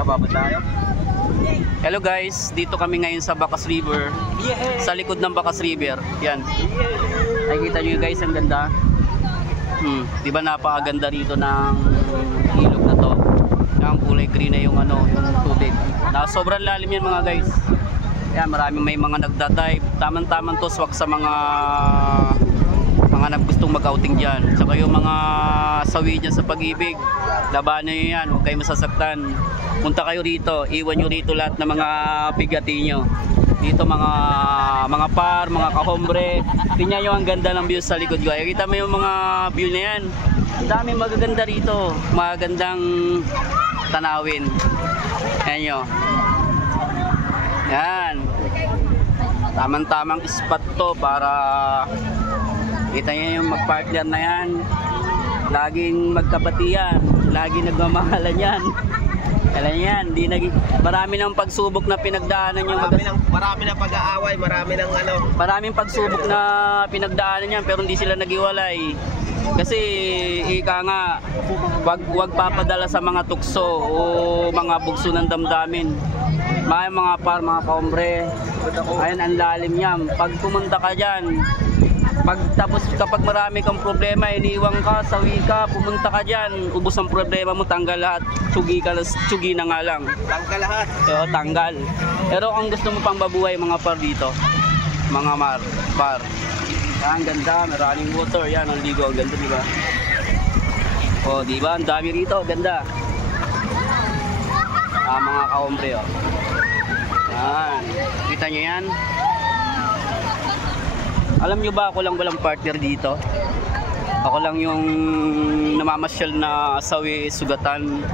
Bababa tayo. Hello guys, dito kami ngayon sa Bacas River. Sa likod ng Bacas River. Yan. Nakikita nyo guys, ang ganda. Diba napakaganda rito ng ilog na to. Ang kulay green na yung ano, yung tubig. Sobrang lalim yan mga guys. Yan, maraming may mga nagdadive. Tamang-tamang to, swak sa mga gustong mag-outing dyan. Saka yung mga sawi dyan sa Pag-ibig, labanan nyo yan, huwag kayo masasaktan. Punta kayo rito, iwan nyo rito lahat ng mga bigati nyo. Dito mga par, mga kahombre. Tingnan nyo ang ganda ng view sa likod ko. Kita mo yung mga view na yan. Ang daming magaganda rito, magagandang tanawin. Ayan nyo. Yan. Tamang-tamang spot to para kita nyo yung mag-partner na yan. Laging magkabatian, laging nagmamahalan yan. Alam yan, marami ng pagsubok na pinagdaanan yung marami ng pag-aaway, maraming pagsubok na pinagdaanan yan, pero hindi sila naghiwalay. Kasi ika nga, wag papadala sa mga tukso o mga bugso ng damdamin. Mga par, mga kaombre, ayun ang lalim yan. Pag pumunta ka dyan, kapag marami kang problema, iniiwan ka, sawi ka, pumunta ka dyan, ubos ang problema mo, tanggal lahat, tsugi na nga lang. Tanggal lahat? Oo, tanggal. Pero kung gusto mo pang babuhay mga par dito, mga par. Ang ganda, maraming water, yan ang ligo, ang ganda diba? O diba, ang dami rito, ganda. Mga kaombre o. Yan, kita nyo yan? Alam nyo ba, ako lang walang partner dito. Ako lang yung namamasyal na sawi, sugatan,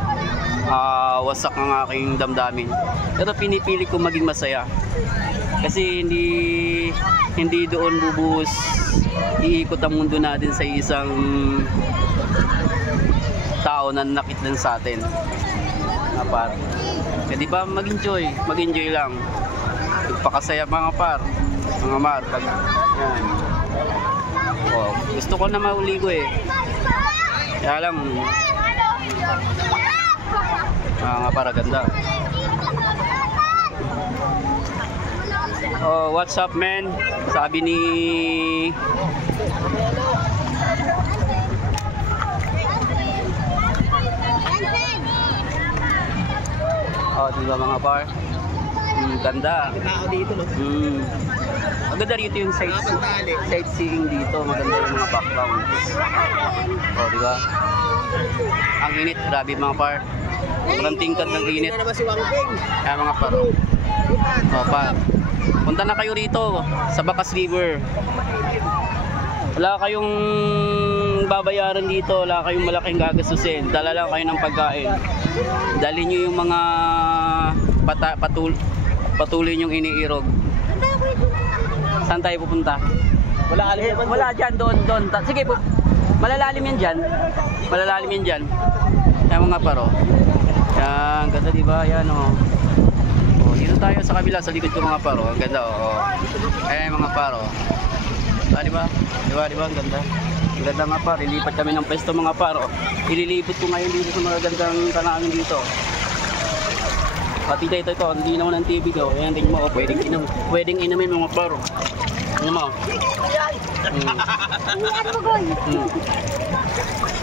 wasak ang aking damdamin. Pero pinipili ko maging masaya. Kasi hindi doon bubuhos iikot ang mundo natin sa isang tao na nakit lang sa atin. Par. Kaya di ba mag-enjoy lang. Magpakasaya mga par. Mga mar, pag yan. Oh, gusto ko na mauligo eh. Kaya lang nga para ganda. Oh, what's up man? Sabi ni oh, diba mga par? Ganda. Tao dito, no? Maganda rito yung sightseeing dito. Maganda yung mga backgrounds. O, diba? Ang init, grabe mga par. Sobrang tingkad ng init. Kaya mga par. O, par. Punta na kayo rito sa Bacas River. Wala kayong babayaran dito. Wala kayong malaking gagastusin. Dala lang kayo ng pagkain. Dali nyo yung mga patuloy nyong iniirog. Saan tayo pupunta? Wala dyan, doon. Sige po, malalalim yan dyan. Yan mga paro. Yan, ganda diba? Yan o. Dito tayo sa kabila, sa likod ko mga paro. Ang ganda o. Ayan mga paro. Diba? Ang ganda. Ang ganda nga par, ilipat kami ng pwesto mga paro. Ililipot ko ngayon dito sa mga gandang tanawin dito. Pati ito, hindi naman ng TV ko. Ayan, tingin mo, pwedeng inumin mga paro. Ano mo?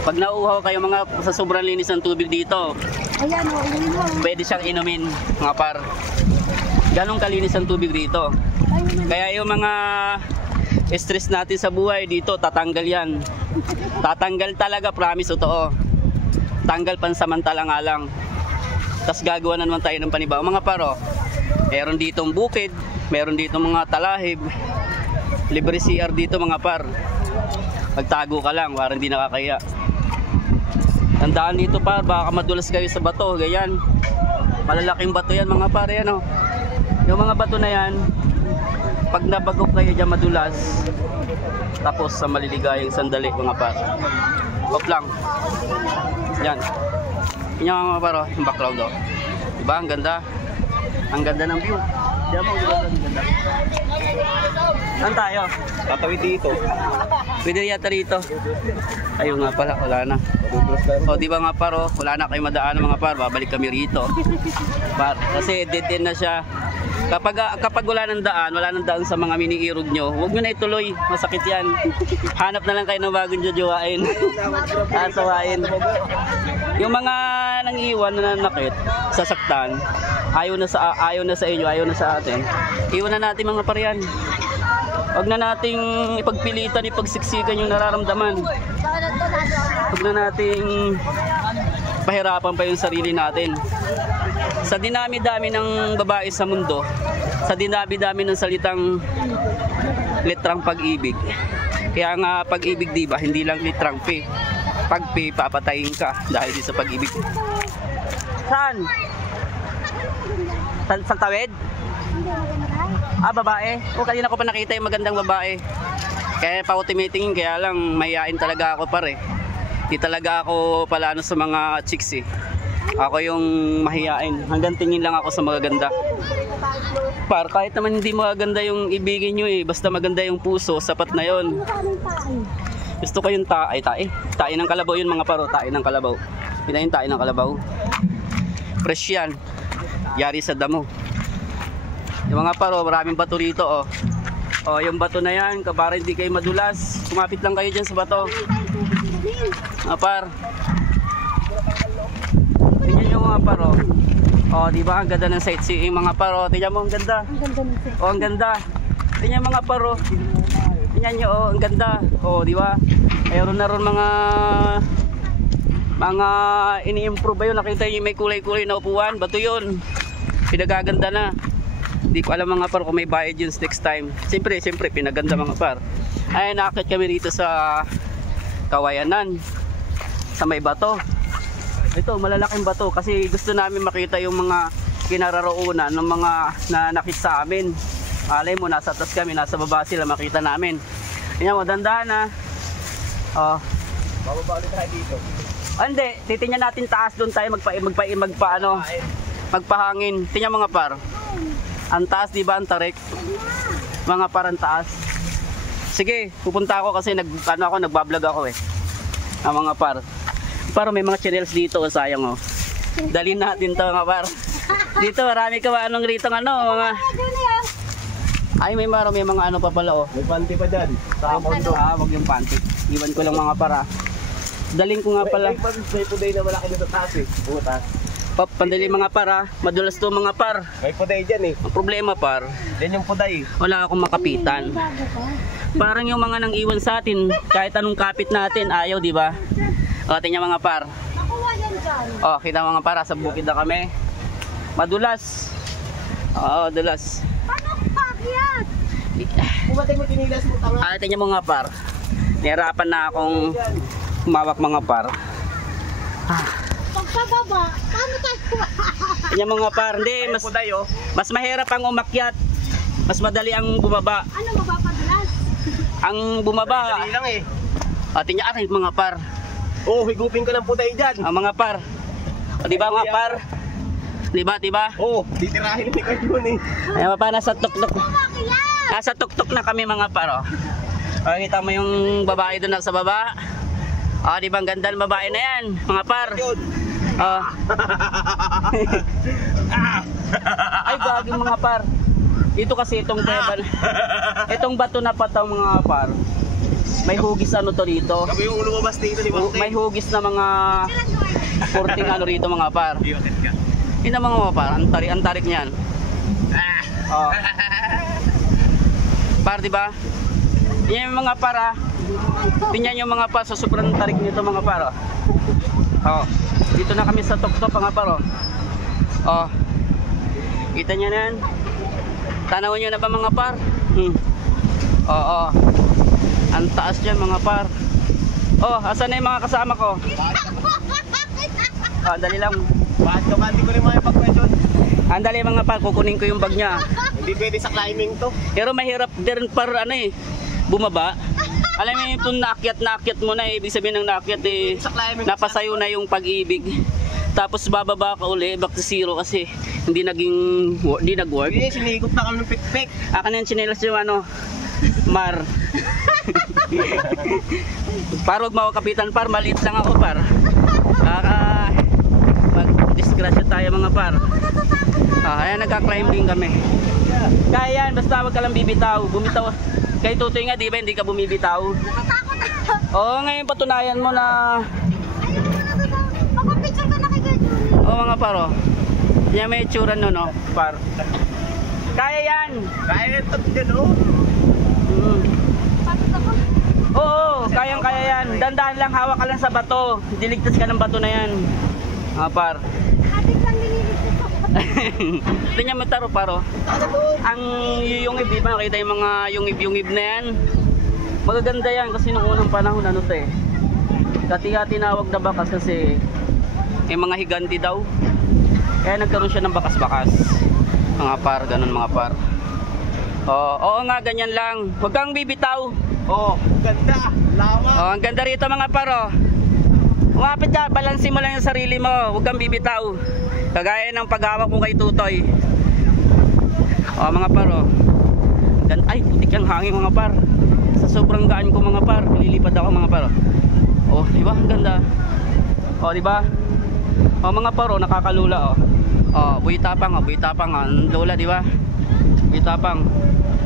Pag nauuhaw kayo mga sa sobrang linis ng tubig dito, pwede siyang inumin mga par. Ganong kalinis ang tubig dito. Kaya yung mga stress natin sa buhay dito, tatanggal yan. Tatanggal talaga, promise, totoo. Tanggal pansamantala nga lang. Tapos gagawa na naman tayo ng panibago mga paro. Meron ditong bukid, meron ditong mga talahib, libre CR dito mga par. Pagtago ka lang, parang hindi nakakaya. Tandaan dito par, baka madulas kayo sa bato, ganyan. Malalaking bato yan mga par, yan o. Yung mga bato na yan, pag nabagok kayo dyan madulas, tapos sa maliligayang sandali mga par. Off lang. Yan. Yan mga paro, yung background o. Diba? Ang ganda. Ang ganda ng view. Diyan mo, ganda. Saan tayo? Tatawid dito. Pwede yata rito. Ayun nga pala, wala na. O di ba nga paro, wala na kayo madaan mga par, babalik kami rito. Par, kasi dead end na siya. Kapag wala ng daan sa mga mini-irog nyo, huwag nyo na ituloy, masakit yan. Hanap na lang kayo ng bagong jojoain. Asawain. Yung mga nang iwan na nanakit, sasaktan, ayaw na sa inyo, ayaw na sa atin. Iwan na natin mga par yan. Huwag na nating ipagpilitan, ipagsiksikan yung nararamdaman. Huwag na nating pahirapan pa yung sarili natin. Sa dinami-dami ng babae sa mundo, sa dinami-dami ng salitang litrang pag-ibig. Kaya nga pag-ibig, diba, hindi lang litrang P. Pag P, papatayin ka dahil di sa pag-ibig. Saan? Sa tawid? Babae? O, kanina ko pa nakita yung magandang babae. Kaya pa ako tumitingin, kaya lang mahihain talaga ako pare. Di talaga ako pala sa mga chicks eh. Ako yung mahihain. Hanggang tingin lang ako sa magaganda. Par, kahit naman hindi magaganda yung ibigin nyo eh. Basta maganda yung puso, sapat na yon. Gusto ko yung tae ng kalabaw yun mga paro, tae ng kalabaw. Yun na yung tae ng kalabaw. Fresh yan. Yari sa damo. Yung mga paro, maraming bato rito oh. Oh, yung bato na yan, para hindi kayo madulas, kumapit lang kayo dyan sa bato. Par. Tingnan nyo mga paro. Oh, di ba ang ganda ng sightseeing mga paro? Tingnan mo, ang ganda. Oh, ang ganda. Tingnan mga paro. Tingnan nyo, oh, ang ganda. Oh, di ba? Mayroon na ron mga ini-improve ba yun? Nakita nyo may kulay-kulay na upuan. Bato yun. Pinagaganda na. Hindi ko alam mga par kung may bayad yun next time. Siyempre, pinaganda mga par. Ay, nakakit kami rito sa Kawayanan. Sa may bato. Ito, malalaking bato. Kasi gusto namin makita yung mga kinararoonan ng mga nanakit sa amin. Alay mo, nasa atas kami, nasa baba sila, makita namin. Yan mo, dandahan na. Oh. Bababa ulit tayo dito. Hindi, titingnan natin taas doon tayo magpahangin. Tingnan mga par. Ang taas, di ba, ang tarik? Mga parang taas. Sige, pupunta ako kasi nagbablog ako eh. Ang mga par. Par, may mga channels dito, sayang oh. Dalhin natin to mga par. Dito marami ka ba anong rito mga ay may mga ano pa pala oh. May panty pa dyan. Sa kondo. Wag yung panty. Iwan ko lang mga para. Daling ko nga pala. May puday na malaki na sa taas eh. Butas. Pop, pandali mga par. Madulas to mga par. May puday dyan eh. Ang problema par, Yan yung puday. wala akong makapitan. Parang yung mga nang iwan sa atin, kahit anong kapit natin, ayaw, di ba? O, tingnan mga par. O, kita mga par, sa bukid na kami. Madulas. Oo, dulas. Pumatay mo tinilas mo tanga. Tingnan mga par. Nihirapan na akong humawak mga par. Pagkababa, paano tayo? Tingnan mga par, hindi, Puday oh. mas mahirap ang umakyat. Mas madali ang bumaba. Ano mapapadulas? Ang bumaba. Dali lang eh. Tingnan aray mga par. Oh, higupin ka ng puday dyan. Ang mga par. O, di ba mga par? Di ba? Oh, titirahin ni kayo yun eh. Ay, pa nasa tuktok. Bakit? Nasa tuktok na kami mga par. O, kita mo yung babae doon sa baba. O, di ba ang ganda ng babae na yan, mga par? Yun. O. Ay, gagi mga par. Dito kasi itong itong bato na pataw mga par. May hugis ano to dito. Kami yung lumabas dito ni Bante. May hugis na mga 14 ano rito mga par. Yun ang mga par, ang tarik niyan. Oh. Par, di ba? Yan yung mga par. Tingnan yung mga par sa sobrang tarik nito mga par. Oh. Dito na kami sa tuktok mga par. Oh. Kita niyo na yan. Tanawan niyo na ba mga par? Oo. Ang taas dyan mga par. Oh, asan na yung mga kasama ko? Dali lang. Bakit ka Bante ko rin mga pag-question? Andali mga par, kukunin ko yung bag niya. Hindi pwede sa climbing to. Pero mahirap din par bumaba. Alam mo yung naakyat mo na ibig sabihin ng naakyat Sa climbing. napasayo na yung pag-ibig. Tapos bababa ka uli, back to zero kasi hindi nag-work. Hindi, sinigop na kami ng pikpik. Akin yung chinelas yung ano, Mar. Par, huwag mawakapitan par, maliit lang ako par. Mag-disgrasya tayo mga par. Ayan, nagka-climbing kami. Kaya yan, basta wag ka lang bibitaw. Bumitaw. Kay Tutoy nga, di ba, hindi ka bumibitaw? Natatakot ako. Oo, ngayon patunayan mo na... Ayun ko natatakot. Papapicture ka na kay Kuya Jun. Oo mga paro. Yan may itsura no, no, par. Kaya yan! Kaya ito dyan, oh. Mm. Patot ako. Oo, kayang-kaya yan. Dandahan lang, hawak ka lang sa bato. Diligtas ka ng bato na yan. Mga par. Ating lang nililigtas ako. Tingnan mo taro paro. Ang yungib, di ba nakita yung mga yungib na yan? Magaganda yan kasi nung unang panahon ano to eh. Kaya tinawag na bakas kasi may mga higanti daw. Kaya nagkaroon siya ng bakas-bakas. Mga par, ganun mga par. Oo nga, ganyan lang. Huwag kang bibitaw. Oh, ganda. Lawa. Ang ganda rito mga paro. Umapit ka, balansin mo lang yung sarili mo. Huwag kang bibitaw. Kagaya ng paghawak mo kay Tutoy. Mga paro. Ay, putik ang hangin mga par. Sa sobrang gaan ko mga par, nililipad ako mga paro. Di ba? Ang ganda. Di ba? Mga paro, nakakalula buhay tapang, ang lola, di ba? Buhay tapang.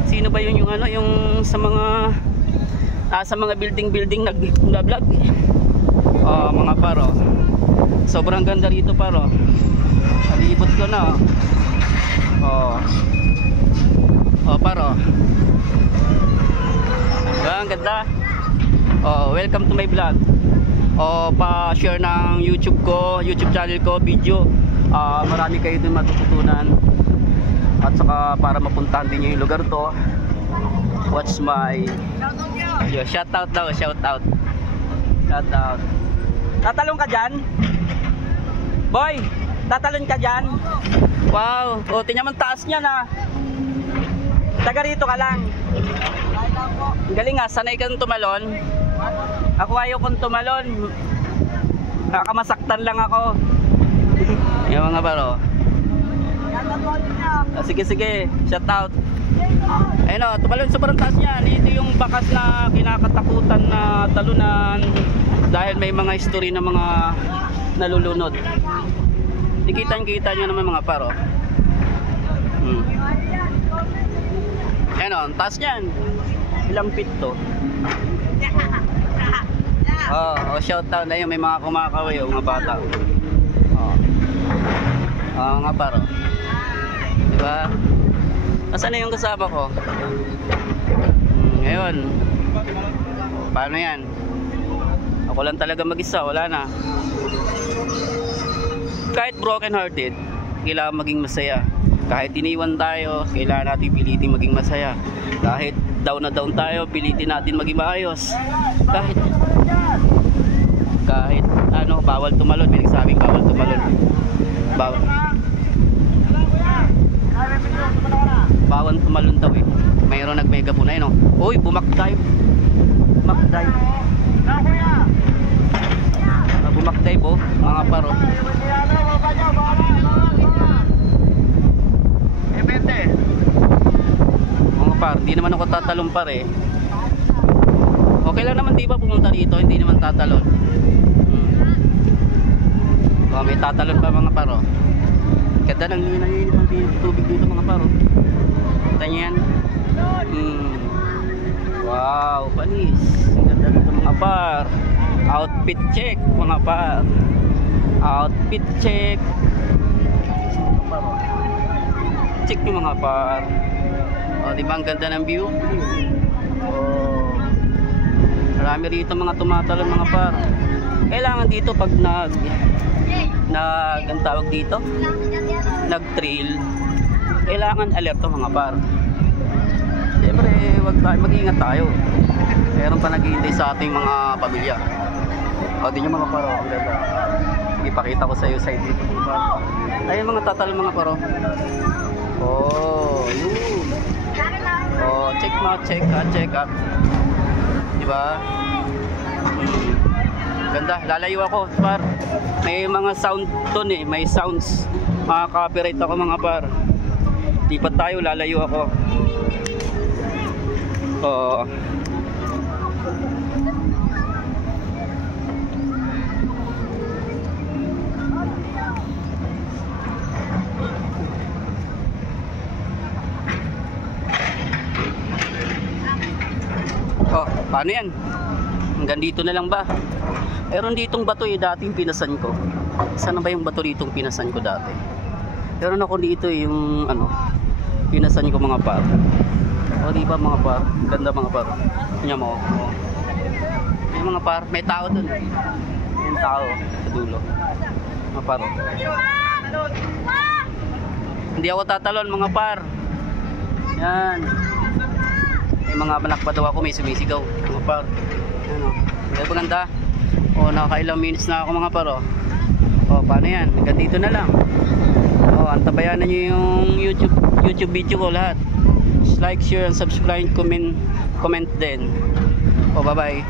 Sino ba yun yung ano, yung sa mga building nag-vlog? Mga paro. Sobrang ganda rito paro. Nalibot ko na. Paro. Ang ganda. Welcome to my vlog. Pa-share ng YouTube channel ko, video. Marami kayo dun matututunan. At saka para mapuntahan din nyo yung lugar to. Watch my shout out daw, shout out. Tatalon ka dyan? Boy, tatalon ka dyan? Wow, tingnan mo taas niya na. Taga rito ka lang. Galing nga, sanay kang tumalon. Ako ayaw kong tumalon. Kakamasaktan lang ako. Yung mga baro. Sige, shout out. Ayun tumalon sobrang taas niya. Ito yung bakas na kinakatakutan na talunan. Dahil may mga history ng mga nalulunod. Kita nyo naman mga paro. Ayun taas niyan. Ilang feet to? Shout out na yun. May mga kumakaway mga bata. Nga paro. Diba? Nasaan na yung kasama ko? Ngayon. Paano yan? Ako lang talaga mag-isa. Wala na. Kahit broken hearted, kailangan maging masaya. Kahit iniwan tayo, kailangan natin pilitin maging masaya. Kahit down na down tayo, pilitin natin maging maayos. Kahit bawal tumalon. Pinagsabing bawal tumalon. Bawal tumalon daw eh. Mayroon nag-megaphone na Uy, bumakdive. Bumakdive mga paro. Mga par, hindi naman ako tatalon par eh. Okay lang naman di ba pumunta dito, hindi naman tatalon. May tatalon pa mga paro. Ganda ng nanginit ng tubig dito mga paro. Kita nyo yan? Wow, panis. Ang ganda dito mga par. Outfit check mga par. Outfit check. Check nyo mga par. Diba ang ganda ng view? Marami rito mga tumatalon mga par. Kailangan dito pag ang tawag dito, nag-trail, kailangan alerto mga par. Siyempre, mag-ingat tayo. Meron pa naghihintay sa ating mga pamilya. Di nyo mga paro, ang ganda. Ipakita ko sa iyo side dito. Ayun mga tatalon mga paro. Yun. Check out. Diba? Ganda, lalayo ako par. May mga sound tone eh, may sounds. Makaka-copyright ako mga par. Lipat tayo, lalayo ako. Oo. Oh, paano yan? Hanggang dito na lang ba? Meron ditong bato eh, dating pinasan ko. Sana ba yung bato ditong pinasan ko dati? Meron ako dito eh, yung ano, pinasan ko mga par. O di ba mga par? Ganda mga par. Tingnan mo. Oh. May mga par, may tao dun. May tao sa dulo. Mga par. Oh. Hindi ako tatalon mga par. Yan. May mga anak pa daw ako, may sumisigaw. Mga par. Yan o. Hindi ganda. O, nakakailang minutes na ako mga par. O, paano yan? Hanggang dito na lang. O, antabayanan nyo yung YouTube video ko lahat. Just like, share, and subscribe, comment din. O, bye bye.